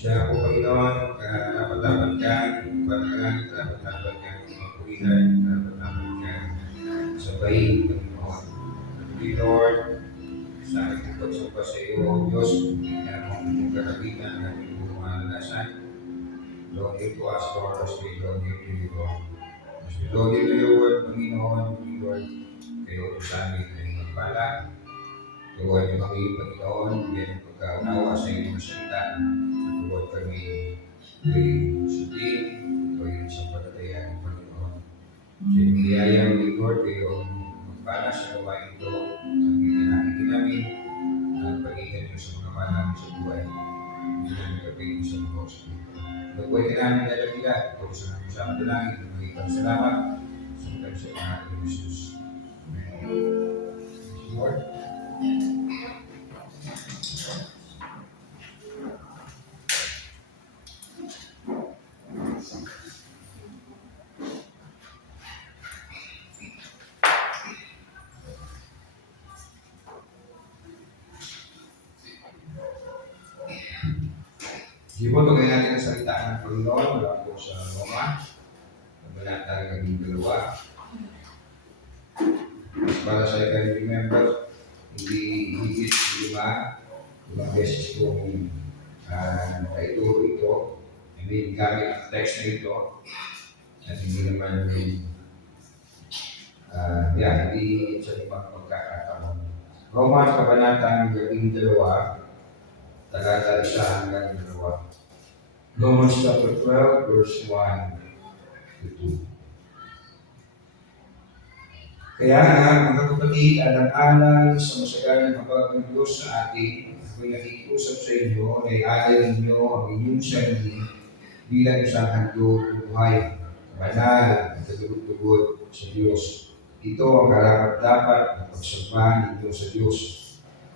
Siya po Panginoon, karapat-dapat kang banalan, karapat-dapat kang mapurihan, karapat-dapat kang sabayin, Panginoon. Patuloy, Lord, sa aking pagsamba sa iyo, O Diyos, kaya mong karabitan ng aming bumalalasan. Lord, give to us, Lord, as we don't give to you, Lord. As we don't give to your word, Panginoon, Lord, kayo sa amin ay magpala. Turuan niyo kami, Panginoon, bigyan ng pagkaunawa sa inyong salita. At turuan kami ay sundin, ito ay isang palataya ng Panginoon. Sa inyong niyaya, Lord, kayo magpala sa gawain ito. Sabihin natin namin ang pagiging niyo sa mga namin sa buhay. Hindi namin kapigil sa mga Espiritu. Nagbuhay ka namin nalagila. Ito sa namin sa mga langit. Magiging salamat sa mga sa pangalan ng Jesus. Amen. Lord. Hindi po ito natin ang salita ng Panginoon mula po sa Roma, kabanata 12. Para sa family members, hindi higit 5 beses kong naituro ito. Hindi gamit ang text na ito. At hindi naman hindi sa ibang pagkakataon. Roma, kabanata 12, talata 1 hanggang 2. Romans chapter 12, verse 1 to 2. Kaya nga, mga kapatid, alang-alang sa masaganang habag ng Diyos sa atin, ako'y nakikiusap sa inyo na i-alay ninyo ang inyong sarili bilang isang handog buhay, banal at tagulog-tugod sa Diyos. Ito ang karapat-dapat na pagsambahan ninyo sa Diyos.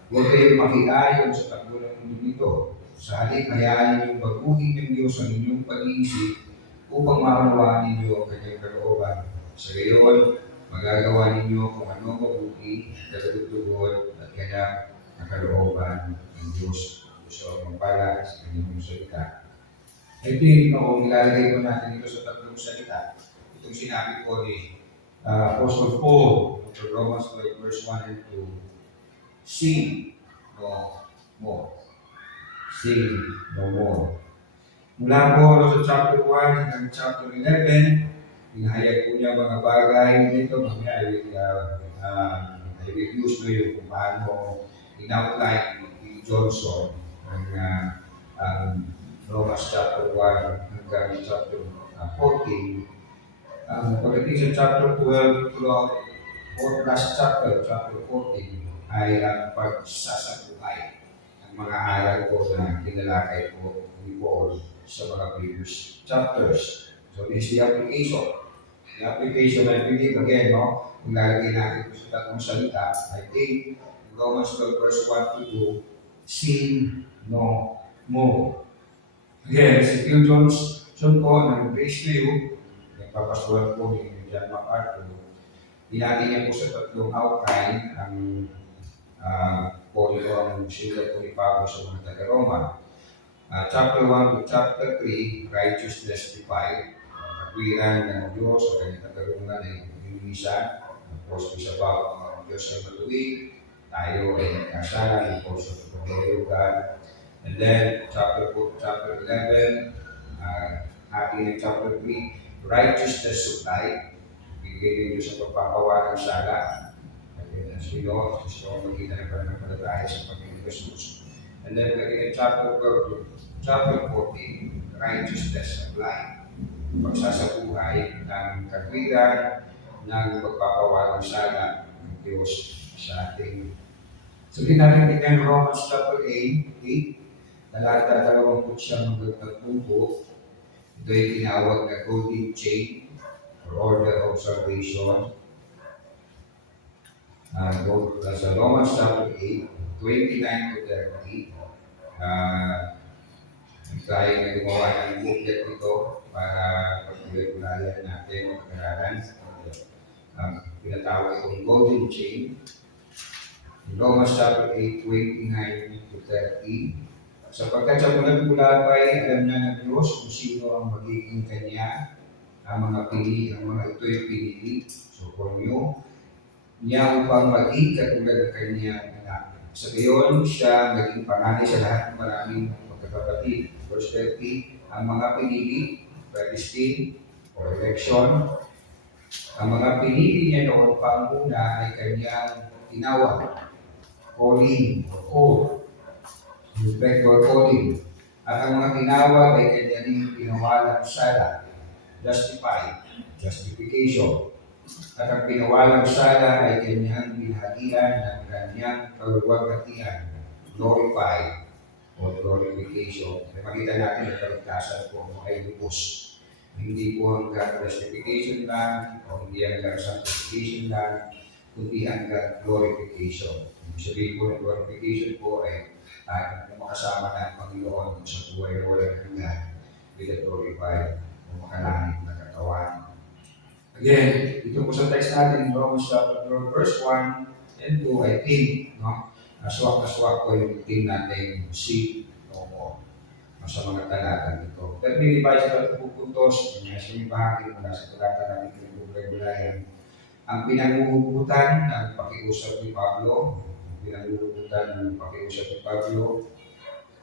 Huwag kayong makiayon sa takbo ng mundo nito. Sa halip, hayaan ninyong baguhin ng Diyos ang inyong pag-iisip upang maunawaan ninyo ang kanyang kalooban. Sa gayon, magagawa ninyo kung ano mabuti, kalugod-tugod at kanyang kalooban ng Diyos. Gusto ang magpala sa kanyang salita. Ito yung nilalagay ko natin dito sa tatlong salita. Itong sinabi ko ni Apostle Paul, Romans 12, verse 1 and 2. Sin no more. Sin no more. Mula po sa chapter 1 hanggang chapter 11, pinahayag po niya mga bagay dito. Mamaya I will use mo yung kung paano in-outline ni Johnson ang Romans chapter 1 hanggang chapter 14. Pagdating sa chapter 12, last chapter 14, ay ang pagsasabuhay ng mga aral ko na kinalakay ko ni Paul sa mga previous chapters. So this is the application. The application, I believe, again, kung lalagay natin ito sa tatlong salita, I think, Romans 12, verse 1 to 2, sin no more. Again, si Phil Johnson po, ng Grace to You, nagpapasulat po ni John MacArthur, ilagay niya po sa tatlong outline ang po ang sinulat po ni Pablo sa mga taga-Roma. Chapter 1 to chapter 3, righteousness defined, katwiran ng Diyos o kanyang katarungan ay minsan, tapos sa bawat ang Diyos ay matuwid, tayo ay nagkasala, because of the glory of God. And then, chapter 11, ating ng chapter 3, righteousness supply, bigay ng Diyos ang pagpapawa ng sala. As we know, gusto ko magkita ng pananampalataya sa Panginoon Jesus. And then, in chapter 14, righteousness supply, pagsasabuhay ng katwiran ng pagpapawa ng sala ng Diyos sa ating. So, natin tingnan Romans chapter 8, talata 29 hanggang 30. Ito ay tinawag na golden chain or order of salvation. Sa Romans chapter 8, 29 to 30, tayo na gumawa ng booklet nito para pag-regulayan natin ang pag-aralan. Pinatawag itong golden chain. In Romans chapter 8, 29 to 30, Sapagkat sa mula-mula pa ay alam na ng Diyos kung sino ang magiging Kanya, ang mga ito'y pinili. So, for you, niya upang maging katulad ng Kanyang anak. Sa gayon, siya naging panganay sa lahat ng maraming magkakapatid. Verse 30, ang mga pinili, predestined, or election, ang mga pinili niya noon pang una ay Kanyang tinawag, calling, or call. Respectual calling. At ang mga tinawag ay kanya rin pinawalang sala, justified, justification. At ang pinawalang sala ay kanyang binhagian ng kanyang kaluwagatian, glorified, o glorification. Makita natin ang kaligtasan po ay lubos. Hindi po hanggang justification lang, o hindi hanggang sanctification lang, kundi hanggang glorification. Ibig sabihin po ng glorification po ay makasama na ang Panginoon sa buhay na walang hanggan, with a glorified o makalangit na katawan. Again, dito po sa text natin, Romans chapter 4, verse 1 and 2, I think, no? Aswak po yung team natin, see no more, sa mga talata dito. Pero nilibay sa pagpupuntos, yung may bahagi mula sa talata natin yung regulayan. Ang pinanguhugutan ng pakiusap ni Pablo,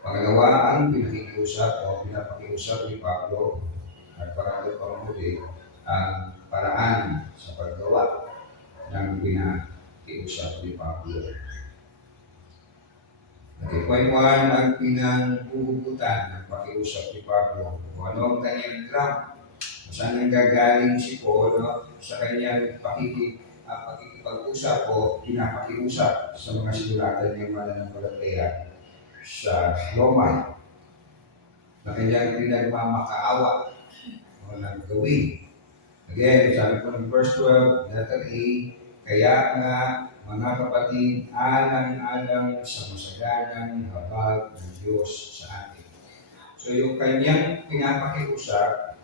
pangalawa, ang pinakikiusap o pinapakiusap ni Pablo, at panghuli, ang paraan sa paggawa ng pinakiusap ni Pablo. Okay, point 1, ang pinanghuhugutan ng pakiusap ni Pablo. Kung ano ang kanyang ground, saan ang gagaling si Paul, no? Sa kanyang pakikipag-usap o pinapakiusap sa mga sinulatan niyang mananampalataya sa Roma na kanyang pinagmamakaawa o nagawin. Again, sabi po ng verse 12, letter A, kaya nga mga kapatid, alang-alang sa masaganang habag ng Diyos sa atin. So yung kanyang pinapakiusap,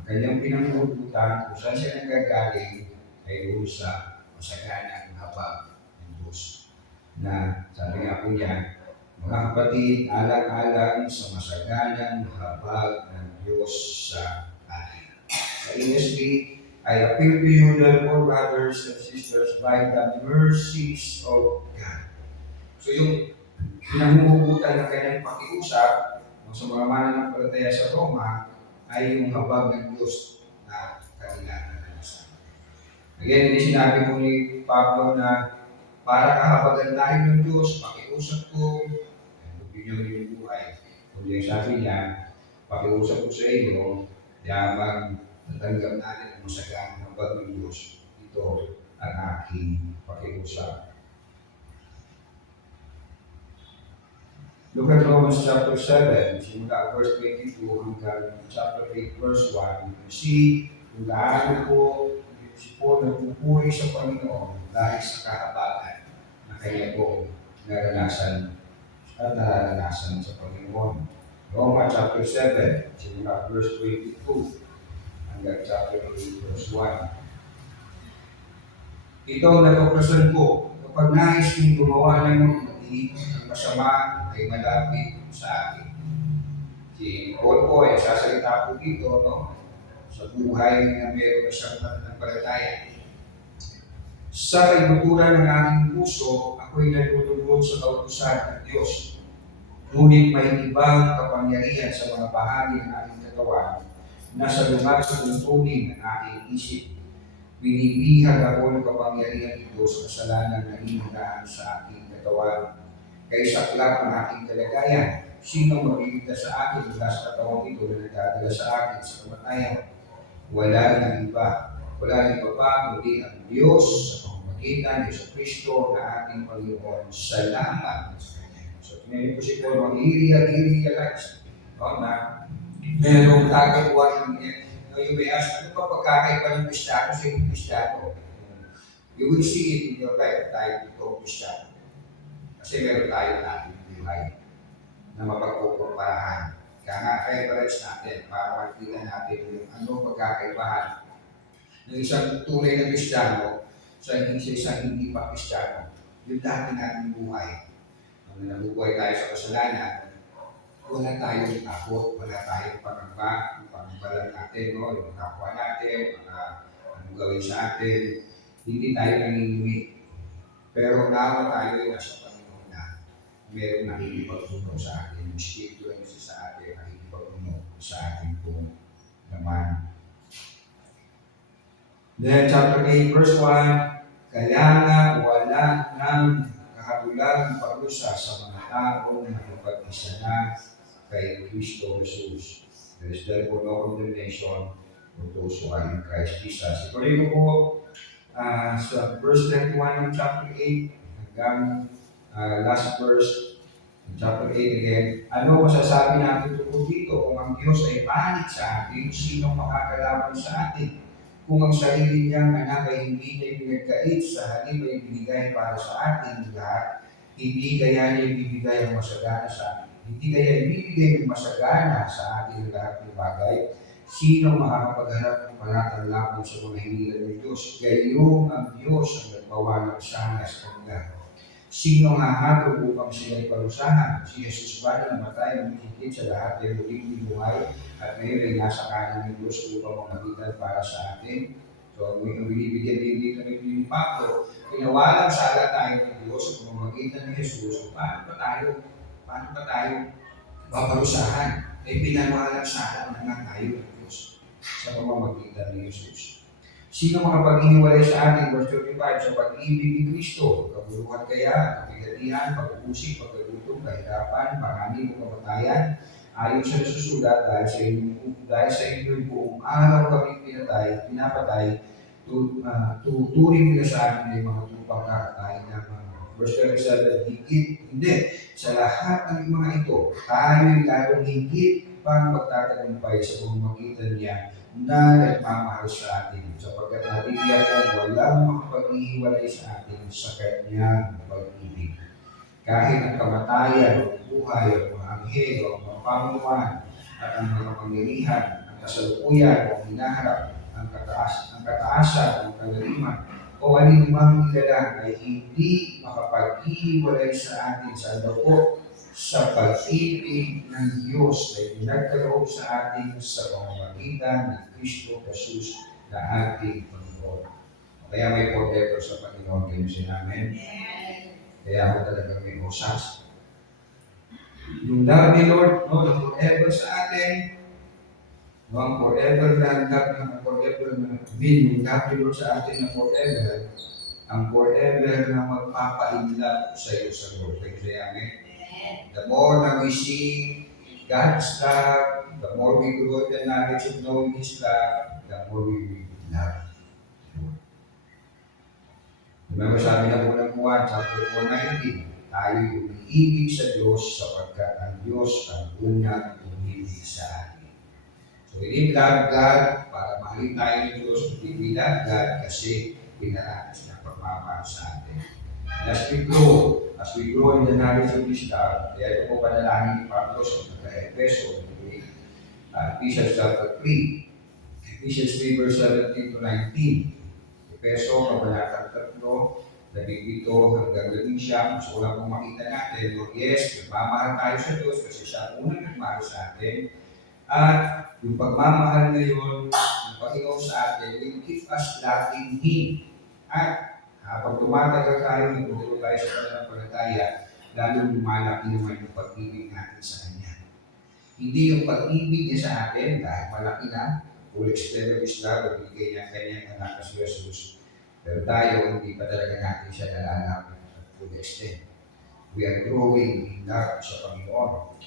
ang kanyang pinanghuhugutan, kung saan siya nanggagaling, ay doon sa masaganang habag ng Diyos. Na sabi nga po niya, mga kapatid, alang-alang sa masaganang habag ng Diyos sa atin. Sa ESV, I appeal to you, therefore, brothers and sisters, by the mercies of God. So yung pinanghuhugutan ng kanyang pakiusap sa mga mananampalataya sa Roma ay yung habag ng Diyos na kanila naranasan. Again, hindi sinabi po ni Pablo na para kahabagan tayo ng Diyos, pakiusap ko, bigyan yung buhay. Kundi sabi niya, pakiusap ko sa inyo, yamang natanggap natin ang masagang habag ng Diyos. Ito ang aking pakiusap. Look at Romans chapter 7, simula verse 22 hanggang chapter 8, verse 1. You see, kung gaano po si Paul nagpupuri sa Panginoon dahil sa kahabagan na kanya po naranasan at naranasan sa Panginoon. Romans chapter 7, simula verse 22 hanggang chapter 8, verse 1. Ito ang natuklasan ko, kapag nais kong gumawa ng mabuti, ang masama ay malapit sa akin. Si Paul po ay sasalita po dito, no? Sa buhay na meron na siyang pananampalataya. Sa kaibuturan ng aking puso, ako'y nalulugod sa kautusan ng Diyos. Ngunit may ibang kapangyarihan sa mga bahagi ng aking katawan na sa lugar sa tuntunin ng aking isip. Binibihag ako ng kapangyarihan ito sa kasalanan na hinihingaan sa aking katawan. Kay saklap ang aking kalagayan. Sino magbibigay sa akin mula sa katawang ito na nagdadala sa akin sa kamatayan? Wala nang iba. Wala nang iba pa kundi ang Diyos sa pamamagitan ni Kristo na ating Panginoon. Salamat sa Kanya. So, tingnan po si Paul, mag-i-realize na merong gagawa ng you may ask, ano pa pagkakaiba ng Kristiyano sa hindi Kristiyano? You will see it in your life, tayo ito Kristiyano. Kasi meron tayo natin buhay na mapagkukumparahan. Kaya nga, reference natin para makita natin yung ano pagkakaibahan ng isang tunay na Kristiyano sa isang hindi pa Kristiyano. Yung dati natin buhay. Nung nabubuhay tayo sa kasalanan, wala tayong takot, wala tayong pangamba, yung pangamba lang natin, no? Yung kapwa natin, anong gawin sa atin, hindi tayo nanginginig. Pero nawa tayo ay nasa Panginoon na merong nakikipagpuno sa atin, yung Espiritu ng Diyos sa atin, nakikipagpuno sa atin po naman. Then chapter 8, verse 1, kaya nga wala nang kahatulang parusa sa mga taong nakapag-isa na kay Kristo Jesus. There is therefore no condemnation for those who are in Christ Jesus. Ito rin po sa verse 21 ng chapter 8 hanggang last verse ng chapter 8 again. Ano masasabi natin tungkol dito? Kung ang Diyos ay panig sa atin, sino makakalaban sa atin? Kung ang sarili niyang anak ay hindi niya pinagkait, sa halip ay binigay para sa ating lahat, hindi kaya niya ibibigay ang masagana sa atin. Hindi kaya ibibigay ng masagana sa ating lahat ng bagay. Sino makakapagharap ng palatang laban sa mga hinilan ng Diyos? Gayong ang Diyos ang nagpawalang sana sa kanila. Sino ang hahatol upang sila'y parusahan? Si Jesus ba na namatay ng higit sa lahat ay muling binuhay at ngayon ay nasa kanan ng Diyos upang mamagitan para sa atin? So, may binibigyan din dito ng impacto. Pinawalang sala tayo ng Diyos at mamagitan ng Jesus. Paano pa tayo paparusahan? Pinawalang sala na nga tayo ng Diyos sa pamamagitan ng Jesus. Sino makapag-ihiwalay sa atin, verse 35, sa pag-ibig ni Kristo? Kabuluhan kaya, kapigatihan, pag-uusig, pagkagutom, kahirapan, panganin o kamatayan, ayon sa nasusulat dahil sa inyong buong araw kami pinapatay, tuturing nila sa amin ng mga tupang kakatayin naman. Verse 37, hindi. Sa lahat ng mga ito, tayo'y lalong higit pang magtatagumpay sa pamamagitan niya na nagmamahal sa atin, sapagkat natigiyan ko walang makapag-ihiwalay sa atin sa kanyang pag-ibig. Kahit ang kamatayan, ang buhay, ang mga anghel, ang mga pamunuan, at ang mga kapangyarihan, ang kasalukuyan, ang hinaharap, ang kataasan, ang kalaliman, o alinmang nilalang ay hindi makapag-ihiwalay sa atin sa loob sa pag-ibig ng Diyos na pinagkaloob sa atin sa pamamagitan ng Kristo Jesus na ating Panginoon. Kaya may forever sa Panginoon kayo siya namin. Kaya ako talaga may usas. Yung love ni Lord, no, yung forever sa atin, no, ang forever na love ng forever na yung love ni Lord sa atin na forever, ang forever na magpapa-inlove sa iyo sa Lord. Kayo siya namin. The more that we see God's love, the more we grow in the knowledge of knowing His love, the more we will love. Remember, sabi na po ng Juan, chapter 4:19, tayo umiibig sa Diyos sapagkat ang Diyos ang unang umibig sa atin. So, we love God para mahalin tayo ng Diyos. We love God kasi pinaranas niya pagmamahal sa atin. As we grow in the knowledge of His love, kaya ito po panalangin ni Pablo sa Efeso, Ephesians chapter 3, Ephesians 3 verse 17 to 19. Efeso, kabanatang 3, 17 hanggang 19. So, wala pong makita natin, yes, nagmamahal tayo sa Diyos kasi siya ang unang nagmahal sa atin. At yung pagmamahal na yun, ng Panginoon sa atin, will keep us loving Him. At kapag tumatagal tayo, nagtuturo tayo sa pananampalataya, lalo lumalaki naman yung pag-ibig natin sa Kanya. Hindi yung pag-ibig niya sa atin, dahil malaki na, full extent of His love, ibigay niya kanyang anak na si Jesus. Pero tayo, hindi pa talaga natin siya nalalapit sa full extent. We are growing in love sa Panginoon.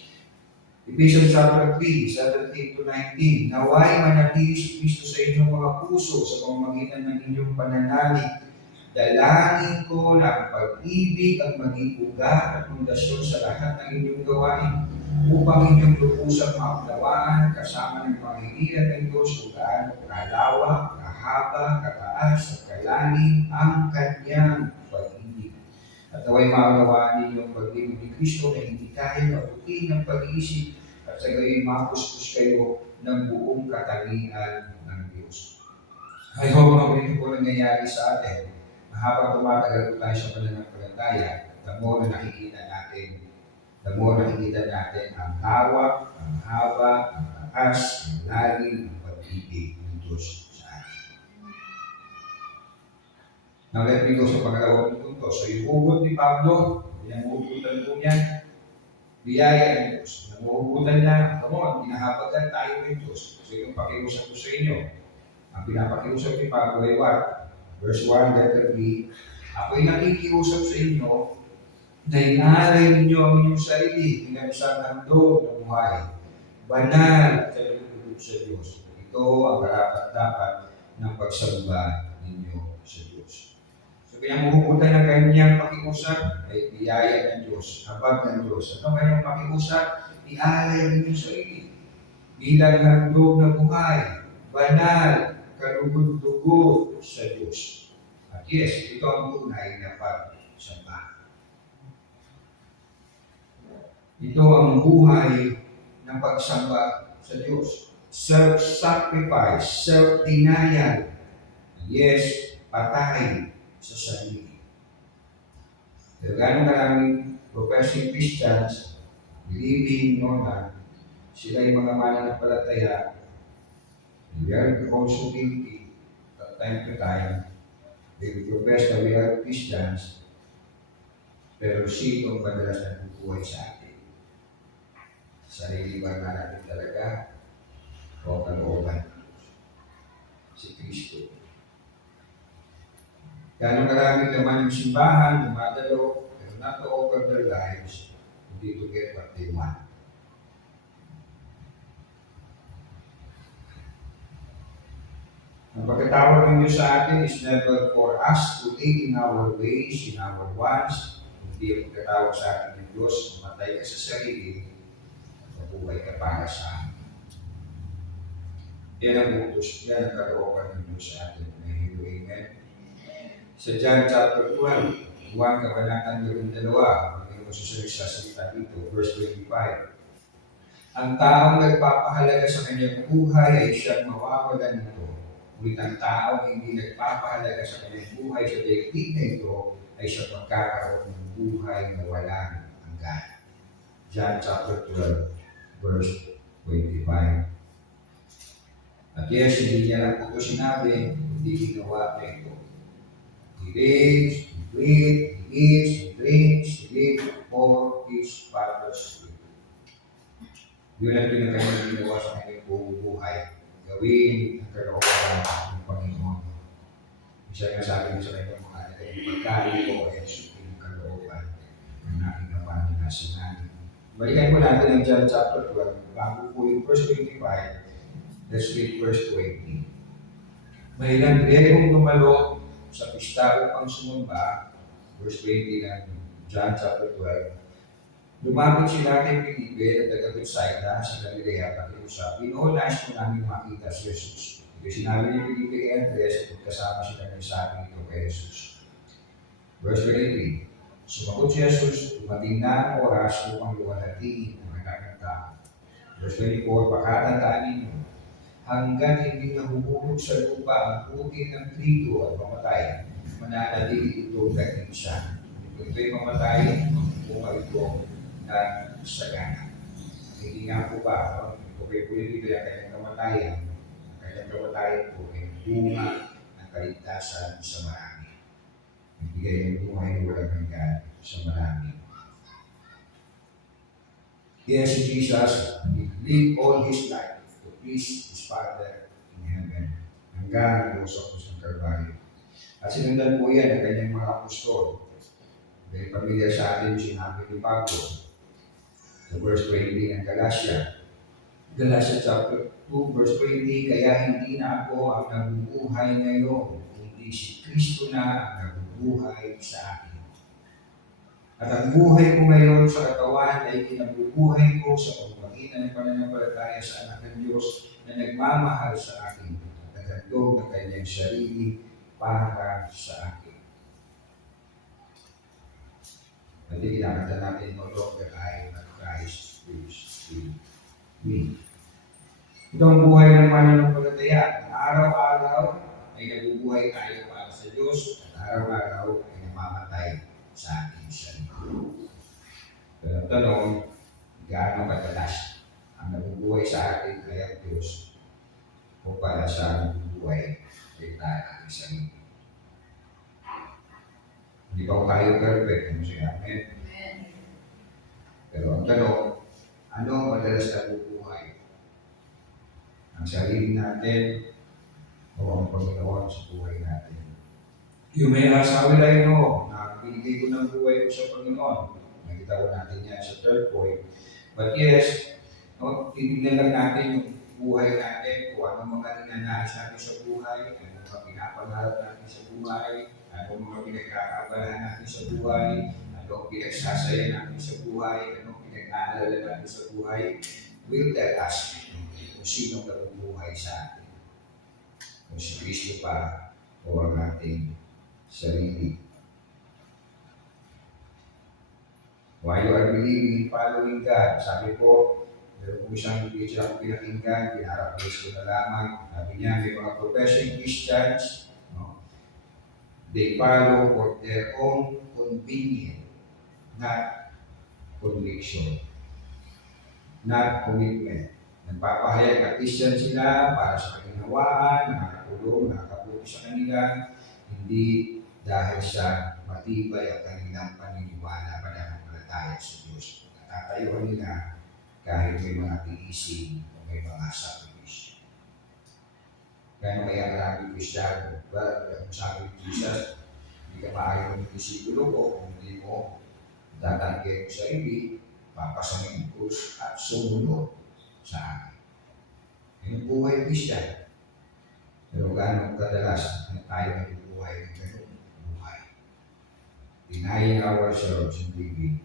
Ephesians chapter 3, 17 to 19. Naway manatili si Kristo sa inyong mga puso sa pamamagitan ng inyong pananalig. Dalangin ko na ang pag-ibig ang maging ugat at pundasyon sa lahat ng inyong gawain upang inyong lubusang maunawaan kasama ng panghihilan ng Diyos kung gaano kalawak, kahaba, kataas at kalalim ang kanyang pag-ibig. At naway maunawaan ninyo ang pag-ibig ni Kristo na hindi kaya mabuti ng pag-iisip at sa gayon mapuskus kayo ng buong katangian ng Diyos. I hope na ito po nangyayari sa atin. Habang tumatagal po tayo sa pananampalataya, the more na nakikita natin the more nakikita natin ang hawak, ang haba, ang taas, ang lalim, ang pag-ibig ng Diyos sa atin. Now let me go sa pangalawang punto. So yung ugot ni Pablo, pinangugutan po niya, biyaya ng Diyos. Nanguhugutan niya, come on, pinahabagan tayo ng Diyos. So yung pakiusap ko sa inyo, ang pinapakiusap ni Pablo ay what? Verse 1, letter B, ako'y nakikiusap sa inyo na inaalay ninyo ang inyong sarili bilang isang handog na buhay. Banal at kalulugod sa Diyos. Ito ang karapat-dapat ng pagsamba ninyo sa Diyos. So pinanguhugutan ng kanyang pakiusap ay biyaya ng Diyos, habag ng Diyos. Ano kanyang pakiusap? Ialay ninyo sarili bilang handog na buhay. Banal, kalugod-lugod sa Diyos. At yes, ito ang tunay na pagsamba. Ito ang buhay ng pagsamba sa Diyos. Self-sacrifice, self-denial. Yes, patay sa sarili. Pero gano'ng maraming professing Christians, believing na sila yung mga mananampalataya, we are also guilty from time to time. They profess that we are Christians, pero sino ang madalas nagbubuhay sa atin? Sarili ba na natin talaga o kalooban? Si Kristo. Gano'ng maraming naman yung simbahan, dumadalo, pero not to offer their lives, hindi to get what they want. Ang pagkatawag ng Diyos sa atin is never for us to live in our ways, in our wants. Hindi ang pagkatawag sa atin ng Diyos, mamatay ka sa sarili, mabuhay ka para sa amin. Yan ang utos, yan ang kalooban ng Diyos sa atin. Amen. Sa John chapter 12, 1 kabanatang 22, ang salita dito, verse 25. Ang taong nagpapahalaga sa kanyang buhay ay siyang mawawalan nito. Ngunit ang taong hindi nagpapahalaga sa kanyang buhay sa daigdig na ito ay siya magkakaroon ng buhay na walang hanggan. John chapter 12, verse 25. At yes, hindi niya lang po sinabi, hindi ginawa na ito. He lives, he breathes, he eats, he drinks, he lives for his Father's will. Yun ang kanyang ginawa sa kanyang buong buhay. Gawin ang kalooban ng Panginoon. Isa nga sabi sa kanyang mga anak, yung pagkain ko ay sundin ang kalooban ng aking Ama na nasa langit. Balikan po natin ang John chapter 12, bago po yung verse 25, let's read verse 20. May ilang Griegong dumalo sa pista upang sumamba, verse 20 ng John chapter 12. Lumapit sila kay Felipe at taga-Bethsaida sa Galilea pakiusap. Nais mo namin makita si Jesus. Ito sinabi ni Felipe kay Andres at kasama sila ng sabi nito kay Jesus. Verse 23. Sumagot si Jesus, dumating na ang oras upang luwalhati ang anak ng tao. Verse 24. Pakatandaan ninyo, hanggang hindi nahuhulog sa lupa ang puti ng trigo at mamatay, mananatili ito kahit isa. Kung ito'y mamatay, kung ito na sagana. Hindi nga po ba, ito kayo po yung kanyang kamatayan. Kanyang kamatayan po ay bunga ng kaligtasan sa marami. Nagbigay ng buhay na walang hanggan sa marami. Kaya si Jesus, he lived all his life to please his Father in heaven. Hanggang ang usap ng Kalbaryo. At sinundan po yan ng kanyang mga apostol. Dahil pamilya sa atin yung sinabi ni Pablo. Sa verse 20 ng Galatia. Galatia chapter 2, verse 20, kaya hindi na ako ang nabubuhay ngayon, kundi si Kristo na ang nabubuhay sa akin. At ang buhay ko ngayon sa katawan ay kinabubuhay ko sa pamamagitan ng pananampalataya sa anak ng Diyos na nagmamahal sa akin at naghandog ng kanyang sarili para sa akin. At ikinakanta natin no longer I, but Christ lives in me. Ito ang buhay ng mananampalataya. Araw-araw ay nabubuhay tayo para sa Diyos at araw-araw ay namamatay sa ating sarili. Pero ang tanong, gaano kadalas ang nabubuhay sa atin ay ang Diyos o para sa nabubuhay ay tayo ang sarili. Hindi pa ko tayo perfect, ano siya? Amen. Pero ang tanong, ano ang madalas nabubuhay? Ang sarili natin o ang Panginoon sa buhay natin? Yung may asawi lang na binigay ko ng buhay ko sa Panginoon. Nakita ko natin yan sa third point. But yes, tinignan lang natin yung buhay natin, kung ano mga ninanais natin sa buhay, ano mga pinapangarap natin sa buhay, ano mga pinagkakaabalahan natin sa buhay, ano ang pinagsasaya natin sa buhay, ano ang pinag-aalala natin sa buhay, will tell us kung sino ang buhay sa atin. Kung si Kristo pa o ang ating sarili. While you are believing in following God, sabi ko, meron po isang page akong pinakinggan, pinarapis ko na lamang. Sabi niya, may mga professing Christians, they follow for their own convenience, not conviction, not commitment. Nagpapahayag na Christian sila para sa kaginawaan, nakakatulong, nakakabuti sa kanila, hindi dahil sa matibay ang kanilang paniniwala pananampalataya sa Diyos. Natatayuan nila kahit may mga tiisin o may mga sakripisyo. Gano'n kaya maraming Kristiyano? Well, sabi ni Jesus, hindi ka maaari ng disipulo ko kung hindi mo tatanggihan mo sa sarili, papasanin ko at sumunod sa akin. Yan ang buhay Kristiyano. Pero gano'ng kadalas na tayo nagbubuhay ng gano'ng buhay? Denying ourselves and living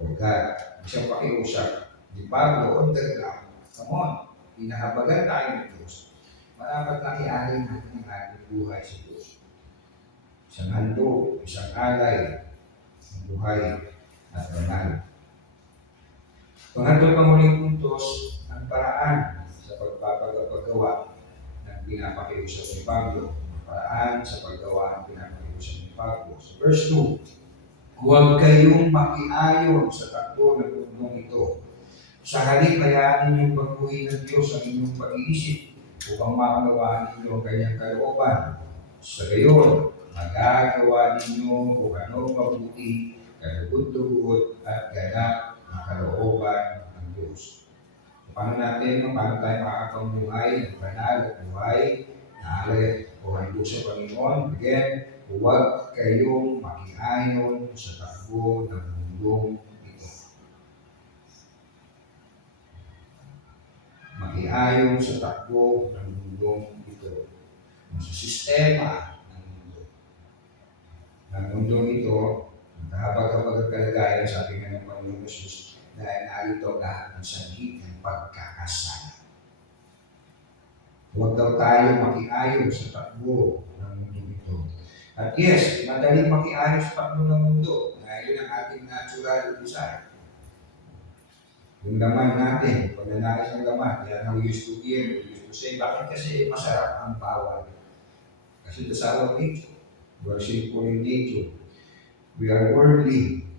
for God. Isang pakiusap ni Pablo on the ground. Come on, inahabagan tayo ng Diyos. Marapat na ialin natin ang ating buhay sa Diyos. Isang handog, isang alay, ng buhay at banal. Pangatlo pang muling puntos, ang paraan sa pagpapagawa ng pinapakiusap ni Pablo. Ang paraan sa paggawa ng pinapakiusap ni Pablo. Sa verse 2, huwag kayong makiayon sa takbo ng mundong ito. Sa halip, hayaan ninyong baguhin ng Diyos ang inyong pag-iisip upang maunawaan ninyo ang kanyang kalooban. Sa gayon, magagawa ninyo kung ano mabuti, kalugod-lugod at ganap na kalooban ng Diyos. Paano tayo makakapamuhay ng banal at buhay na alay o handog sa Panginoon? Again, huwag kayong makiayon sa takbo ng mundong ito. Makiayon sa takbo ng mundong ito. Sa sistema ng mundo. Ng mundong ito, habag-habag ang kalagayan, sabi nga ng Panginoon Jesus, dahil narito lahat ng sanhi ng pagkakasala. Huwag daw tayo makiayon sa takbo ng mundo ito. At yes, madaling makiayon sa takbo ng mundo dahil yun ang ating natural desire. Yung laman natin, pagnanais ng laman, kaya we used to hear, we used to say, bakit kasi masarap ang bawal? Kasi ito sa our nature. We are sinful in nature. We are worldly.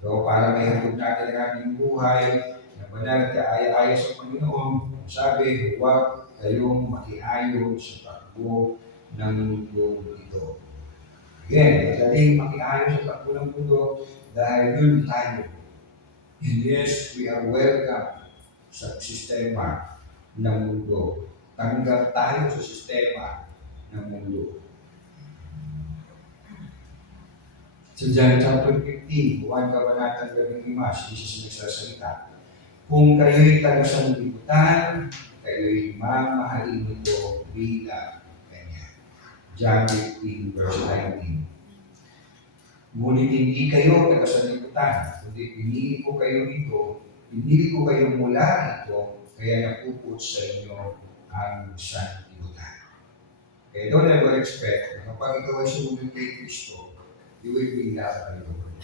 So, para may hatod natin ang ating buhay, na banal at kaaya-aya sa Panginoon, sabi, huwag kayong makiayon sa takbo ng mundo ito. Again, madaling makiayon sa takbo ng mundo dahil yun tayo. And yes, we are welcome sa sistema ng mundo. Tanggap tayo sa sistema ng mundo. Sa John chapter 15, buwan kabanatang 15, Jesus nagsasalita. Kung kayo'y taga-sanlibutan, kayo'y mamahalin nito bilang kanya. John 15 verse 19. Ngunit hindi kayo taga-sanlibutan, kundi pinili ko kayo rito, pinili ko kayo mula rito, kaya napuput sa inyo ang sanlibutan. Kaya don't ever expect na kapag ikaw ay sumunod kay Kristo, you will be loved by the Lord.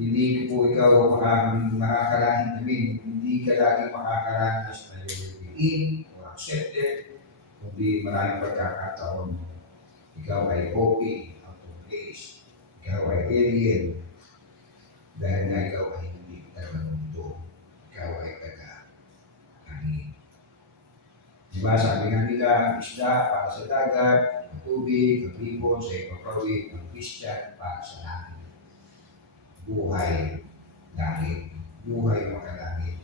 Hindi po ikaw makakaranas, hindi ka lagi makakaranas na you will be in or accepted, kundi maraming pagkakataon ikaw ay okay out of place Ikaw ay alien. Dahil nga ikaw ay hindi taga-mundo. Ikaw ay taga-hangin. Diba, sabi nga nila, ang isda para sa dagat, ang tubig, ang ibon, sa ipapawid, ang Christian para sa langit. Buhay, langit. Buhay makalangit.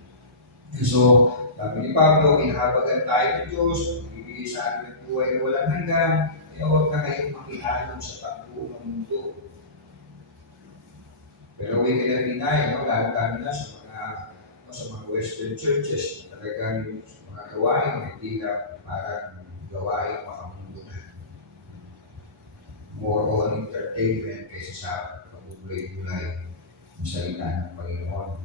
So, sabi ni Pablo, kinahabagan tayo ng Diyos, magbibigay sa atin ng buhay na walang hanggan, kaya huwag na kayong makialam sa takbo ng mundo. Pero we can deny, no? Lalo na sa mga Western churches, talagang yung mga gawain, hindi na parang gawain makamundo na. More on entertainment kaysa sa pagbubuhay-bulay ng salita ng Panginoon.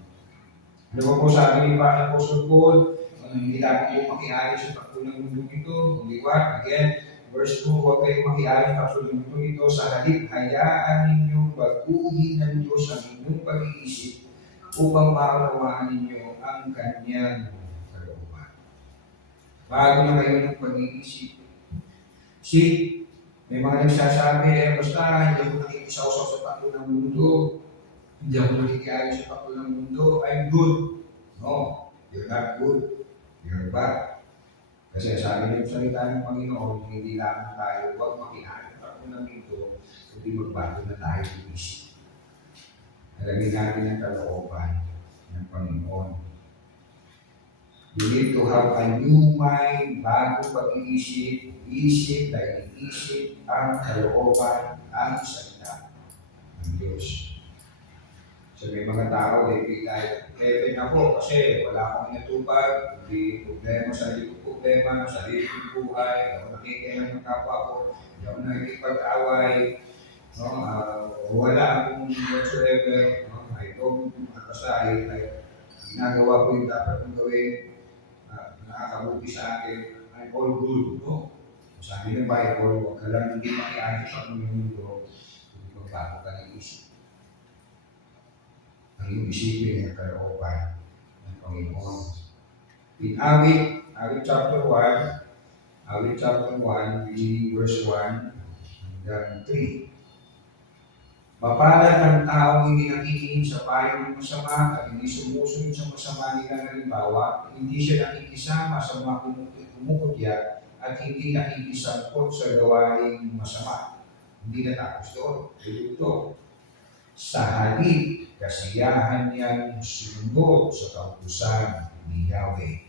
Ano ba po sabi ni Apostle Paul? Hindi dapat po makialam sa takbo ng mundo ito. Kundi what? Again, verse 2, huwag kayong makialam sa takbo ng mundo ito. Sa halip, hayaan ninyong baguhin ng Diyos ang inyong pag-iisip upang maunawaan ninyo ang kanyang kalooban. Bago na kayo ng pag-iisip. See, may mga nagsasabi, basta hindi ako nakikisaw-saw sa takbo ng mundo. Hindi ako nakikialam sa takbo ng mundo. I'm good. No, you're not good. You're bad. Kasi sabi niyo sa salita ng Panginoon, hindi lamang tayo huwag makialam sa takbo ng mundo, kundi magbago na tayo ng isip. Alamin natin ang kalooban ng Panginoon. You need to have a new mind, bagong pag-iisip, isip na iisip ang kalooban, ang salita ng Diyos. So may mga tao, they feel like, heaven ako kasi wala akong inatupag, hindi problema, sarili ko problema, sarili kong buhay, hindi ako nakikialam ng kapwa ko, hindi ako nakikipag-away, no? Wala akong whatsoever, no? I don't makasay, ginagawa ko yung dapat kong gawin, nakakabuti sa akin, I'm all good, no? Sabi ng Bible, huwag ka lang hindi makialam sa mundo, hindi magbago ka ng isip. Ang iyong isipin ng kalooban ng Panginoon. In Awit chapter 1, reading verse 1 hanggang 3. Mapalad ang taong hindi nakikinig sa payo ng masama at hindi sumusunod sa masama nilang halimbawa, hindi siya nakikisama sa mga kumukutya at hindi nakikisangkot sa gawaing masama. Hindi natapos doon. Ito. Sa halip, kasiyahan niyang sumunod sa kautusan ni Yahweh.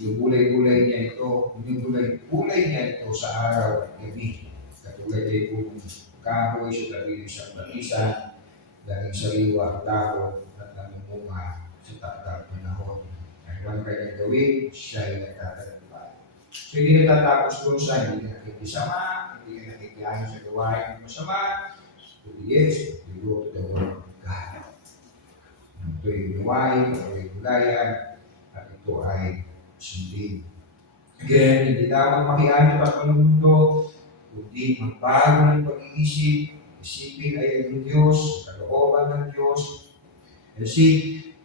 Yung gulay-gulay niya ito sa araw at gabi. Katulad ay kung kahoy sa tabi ng isang batisan, dahil sariwa ang dahon at namumunga sa takdang panahon. Ang walang kanyang gawin, siya ay nagtatagumpay. So hindi natatapos doon sa hindi ka nakikisama, hindi ka nakikialam sa gawain ng masama. Yes, we go to the Word of God. Ito ay gawain, ito ay gulayan, at ito ay sundin. Again, hindi lamang makialam sa takbo ng mundo, kundi magbago ng pag-iisip, isipin ay ang Diyos, kalooban ng Diyos. Kasi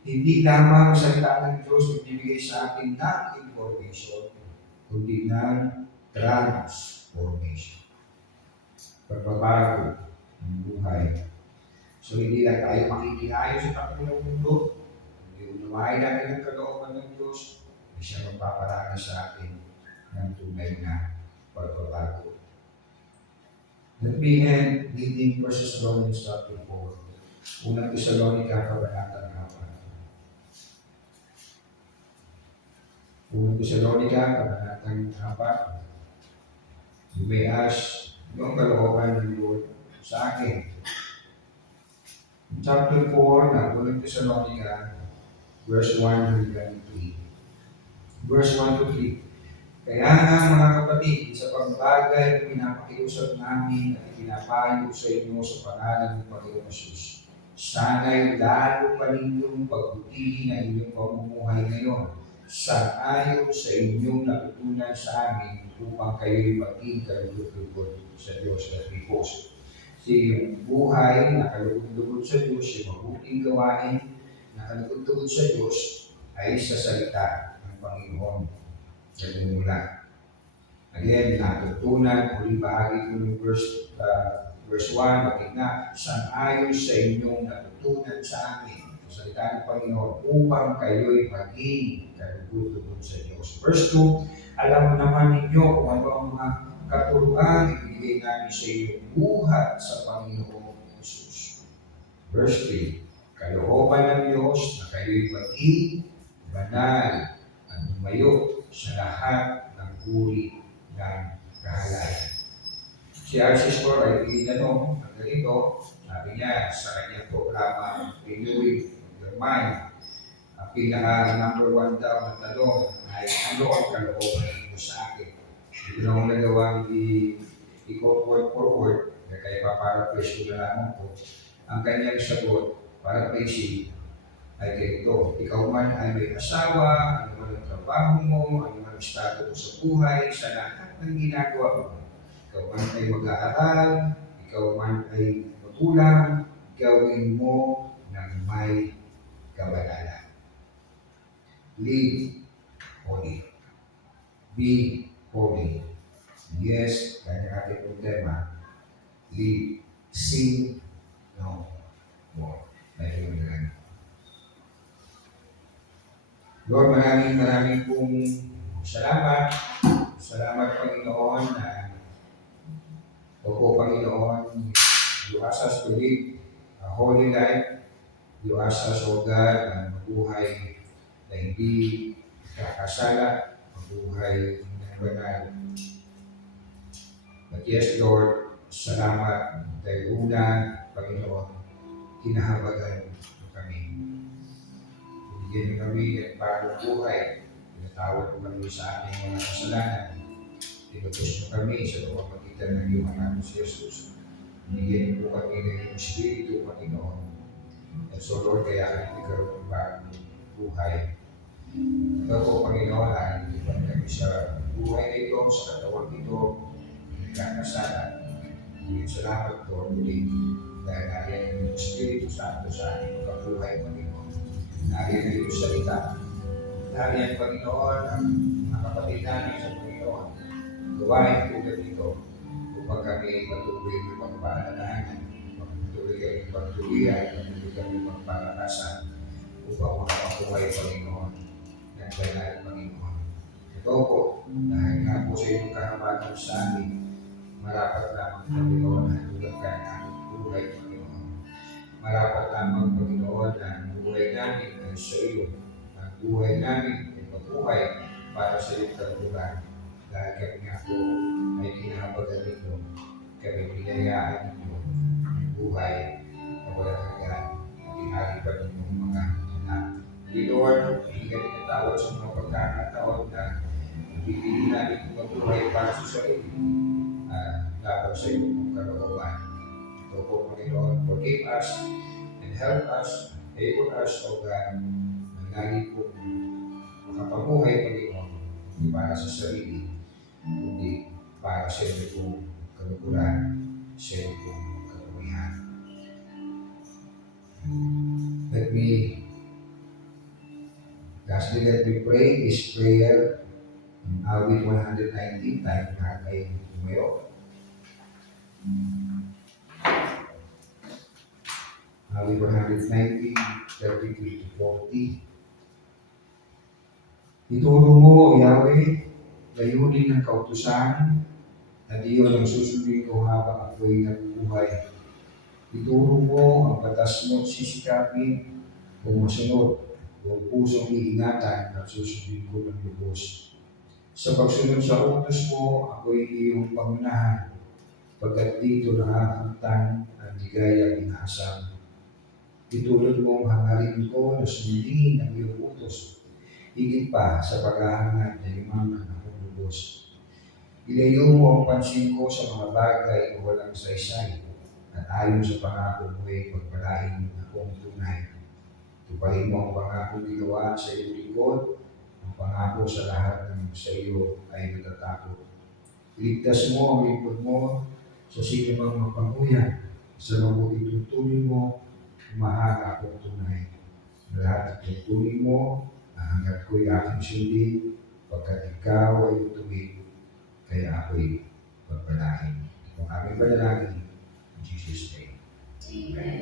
hindi lamang salita ng Diyos nagbibigay sa atin ng information, kundi ng transformation. Pagbabago ng buhay. So hindi lang tayo makikinayo sa takbo ng mundo, hindi unawain natin ang kalooban ng Diyos, ay siya magpaparanas sa atin ng tunay na pagbabago. Let me end reading 1 Thessalonians chapter 4. Unang Thessalonica, kabanata 4. Unang Thessalonica, kabanata 4. You may ask, yung kalooban ng Lord sa akin. Chapter 4 ng Unang Thessalonica, verse 1 hanggang 3. Verse 1 to 3. Kaya nga mga kapatid, sa pagbagay na pinapakiusap namin at pinapayo sa inyo sa pangalan ng Panginoon Jesus, sana'y lalo pa ninyong pagbutihin ang inyong pamumuhay ngayon sa ayon sa inyong natutunan sa amin upang kayo'y maging kalugod-lugod sa Diyos at ripos. Kasi yung buhay na kalugod-lugod sa Diyos, yung mabuting gawain na kalugod-lugod sa Diyos ay sa salita ng Panginoon. Nagmumula. Again, natutunan, huling bahagi ko ng verse Verse 1, matigna, sang-ayon sa inyong natutunan sa amin, sa salita ng Panginoon, upang kayo'y maging kalugod-lugod sa Diyos. Verse 2, alam naman ninyo kung ano ang mga katuruan ibigay namin sa inyo buhat sa Panginoong Jesus. Verse 3, kalooban ng Diyos na kayo'y maging banal at lumayo sa lahat ng uri ng kahalayan. Si R.C. Sproul ay tinanong ng ganito, sabi niya sa kanyang programa, Renewing Your Mind, ang pinaka number 1 daw na tanong ay ano ang kalooban mo sa akin? Hindi na akong nagawang i-quote word for word, kaya paparaphrase ko na lamang po. Ang kanyang sagot, paraphrasing, ay ganito, ikaw man ay may asawa, ano man ang trabaho mo, ano man ang estado mo sa buhay, sa lahat ng ginagawa mo. Ikaw man ay mag-aaral, ikaw man ay magulang, gawin mo ng may kabanalan. Live holy. Be holy. Yes, kanya ating pong tema, live, sin no more. Dahil yung Lord, maraming pong salamat. Salamat, Panginoon, na Opo, Panginoon, you ask us to live a holy life. You ask us, O God, na mabuhay na hindi kakasala, mabuhay na banal. But yes, Lord, salamat dahil una, Panginoon, kinahabagan mo kami. Binigyan mo kami ng bagong buhay. Pinatawad mo kami sa ating mga kasalanan. Tinupos mo kami sa pamamagitan ng iyong anak si Jesus. Binigyan mo kami ng iyong Espiritu, Panginoon. At so, Lord, kaya kami nagkaroon ng bagong buhay. Ito po, Panginoon, ay iban kami sa buhay na ito, sa katawang ito, nagkakasala. Ngunit salamat, Lord, ulit. Dahil nariyan ang iyong Espiritu Santo sa ating pagkabuhay, Panginoon. Nariyan ang iyong salita. Nariyan, Panginoon, ang mga kapatid namin sa Panginoon. Gawain tulad ito upang kami patuloy ng pagpaalalahanan, patuloy kami pagtulian, patuloy kami pagpalakasan upang makapabuhay, Panginoon, ng banal, Panginoon. Ito po, dahil nga po sa iyong kahabagan sa amin, marapat lamang, Panginoon, na tulad ka ng aming buhay, Panginoon. Marapat lamang, Panginoon, na ang buhay namin ay sa iyo. Ang buhay namin ay pabuhay para sa iyong katulad. Dahil kami nga po ay kinahabagan ninyo, kami pinayaan ninyo ang buhay na walang hanggan at tinali pa ninyong mga anak. Lord, hindi kami natawad sa mga pagkakataon na pipili namin mabuhay para sa sarili at laban sa iyong kalooban. Ito po, Panginoon, forgive us and help us, enable us, O God, na lagi po makapabuhay, Panginoon, hindi para sa sarili, kundi para sa iyo pong kaluguran, sa iyo pong kapumihan. Lastly, let me pray this prayer in awit 119, tayo na kay tumayo. Awit 119, 33 to 40. Ituro mo, O Yahweh, layunin ng kautusan at iyon ang susundin ko habang ako'y nabubuhay. Ituro mo ang batas mo at sisikapin kung masunod, kung pusong iingatan at susundin ko ng lubos. Sa pagsunod sa utos mo, ako'y iyong pangunahan, pagkat dito nakakamtan ang ligayang inaasam. Itulad mo ang hangarin ko na sundin ang iyong utos, higit pa sa paghahangad na yumaman akong lubos. Ilayo mo ang pansin ko sa mga bagay na walang saysay at ayon sa pangako mo ay pagpalain akong tunay. Tuparin mo ang pangako ginawa sa iyong lingkod, ang pangako sa lahat ng sa iyo ay natatakot. Iligtas mo ang lingkod mo sa sinumang mapanguyan, sa mabuting tuntunin mo, mahanga akong tunay. Lahat ng tuntunin mo, hanggat ko'y aking sundin, pagkat ikaw ay tuwid, kaya ako'y pagpalain. Kung aming panalangin, Jesus' name. Amen.